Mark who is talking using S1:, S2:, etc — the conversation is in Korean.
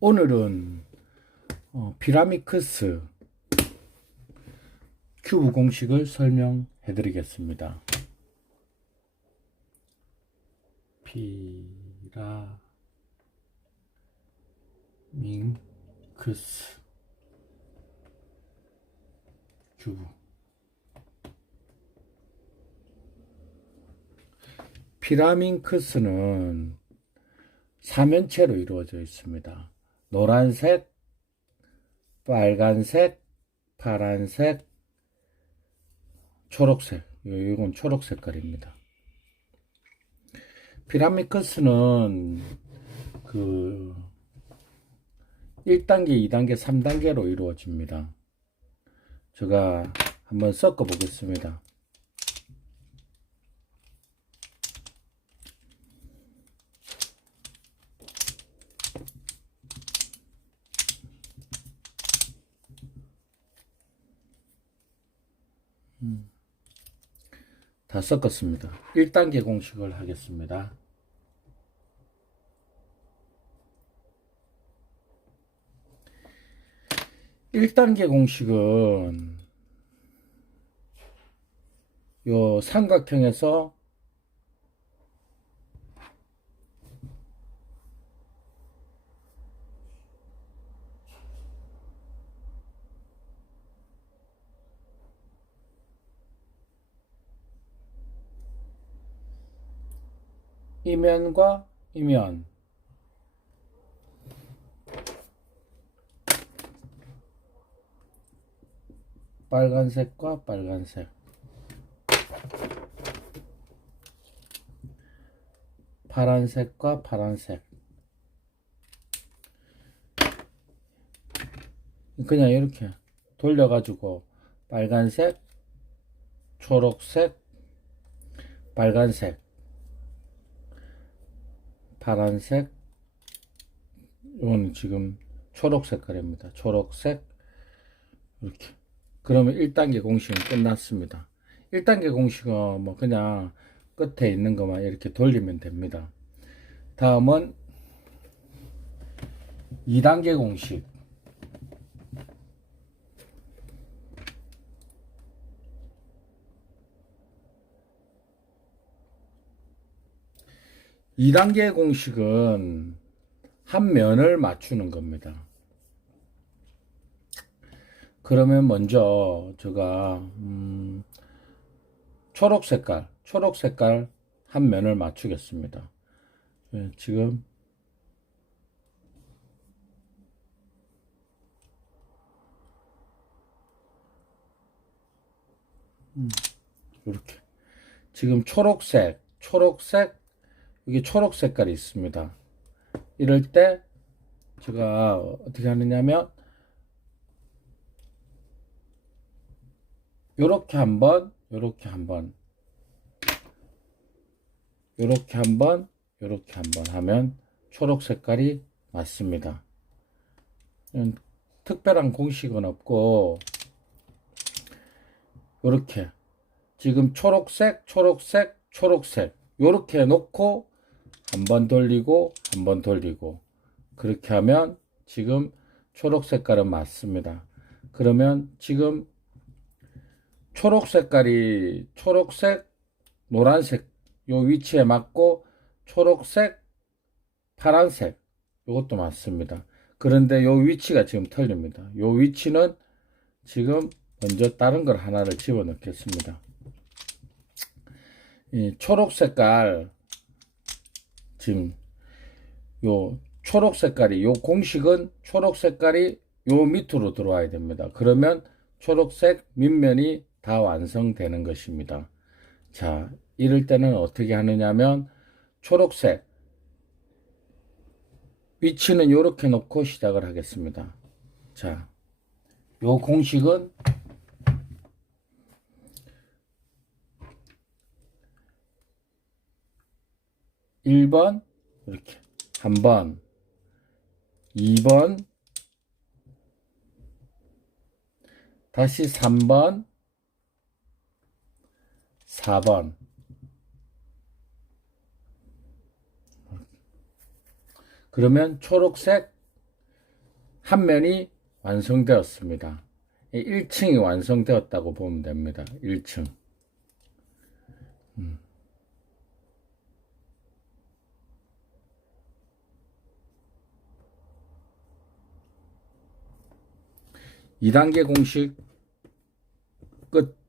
S1: 오늘은 어, 피라미크스 큐브 공식을 설명해 드리겠습니다. 피라민크스 큐브 피라민크스는 사면체로 이루어져 있습니다. 노란색, 빨간색, 파란색, 초록색. 이건 초록 색깔입니다. 피라미크스는 그 1단계, 2단계, 3단계로 이루어집니다. 제가 한번 섞어 보겠습니다. 다 섞었습니다. 1단계 공식을 하겠습니다. (1단계) 공식은 요 삼각형에서 이면과 이면. 빨간색과 빨간색. 파란색과 파란색. 그냥 이렇게 돌려가지고 빨간색 초록색 빨간색 파란색 이건 지금 초록 색깔입니다. 초록색 이렇게 그러면 1단계 공식은 끝났습니다. 1단계 공식은 뭐 그냥 끝에 있는 것만 이렇게 돌리면 됩니다. 다음은 2단계 공식 2단계 공식은 한 면을 맞추는 겁니다. 그러면 먼저 제가 음, 초록 색깔, 초록 색깔 한 면을 맞추겠습니다. 예, 지금 음, 이렇게 지금 초록색, 초록색 이게 초록 색깔이 있습니다. 이럴 때 제가 어떻게 하느냐면 요렇게 한번 요렇게 한번 요렇게 한번 요렇게 한번 하면 초록 색깔이 맞습니다. 특별한 공식은 없고 요렇게 지금 초록색 초록색 초록색 요렇게 놓고 한 번 돌리고 한 번 돌리고 그렇게 하면 지금 초록 색깔은 맞습니다. 그러면 지금 초록 색깔이 초록색 노란색 요 위치에 맞고 초록색 파란색 이것도 맞습니다. 그런데 요 위치가 지금 틀립니다. 요 위치는 지금 먼저 다른 걸 하나를 집어 넣겠습니다. 이 초록 색깔 지금 요 초록 색깔이 요 공식은 초록 색깔이 요 밑으로 들어와야 됩니다. 그러면 초록색 밑면이 다 완성되는 것입니다. 자, 이럴 때는 어떻게 하느냐면 초록색 위치는 이렇게 놓고 시작을 하겠습니다. 자, 요 공식은 1번 이렇게 한 번 2번 다시 3번 4번 그러면 초록색 한 면이 완성되었습니다. 1층이 완성되었다고 보면 됩니다. 1층. 2단계 공식 끝.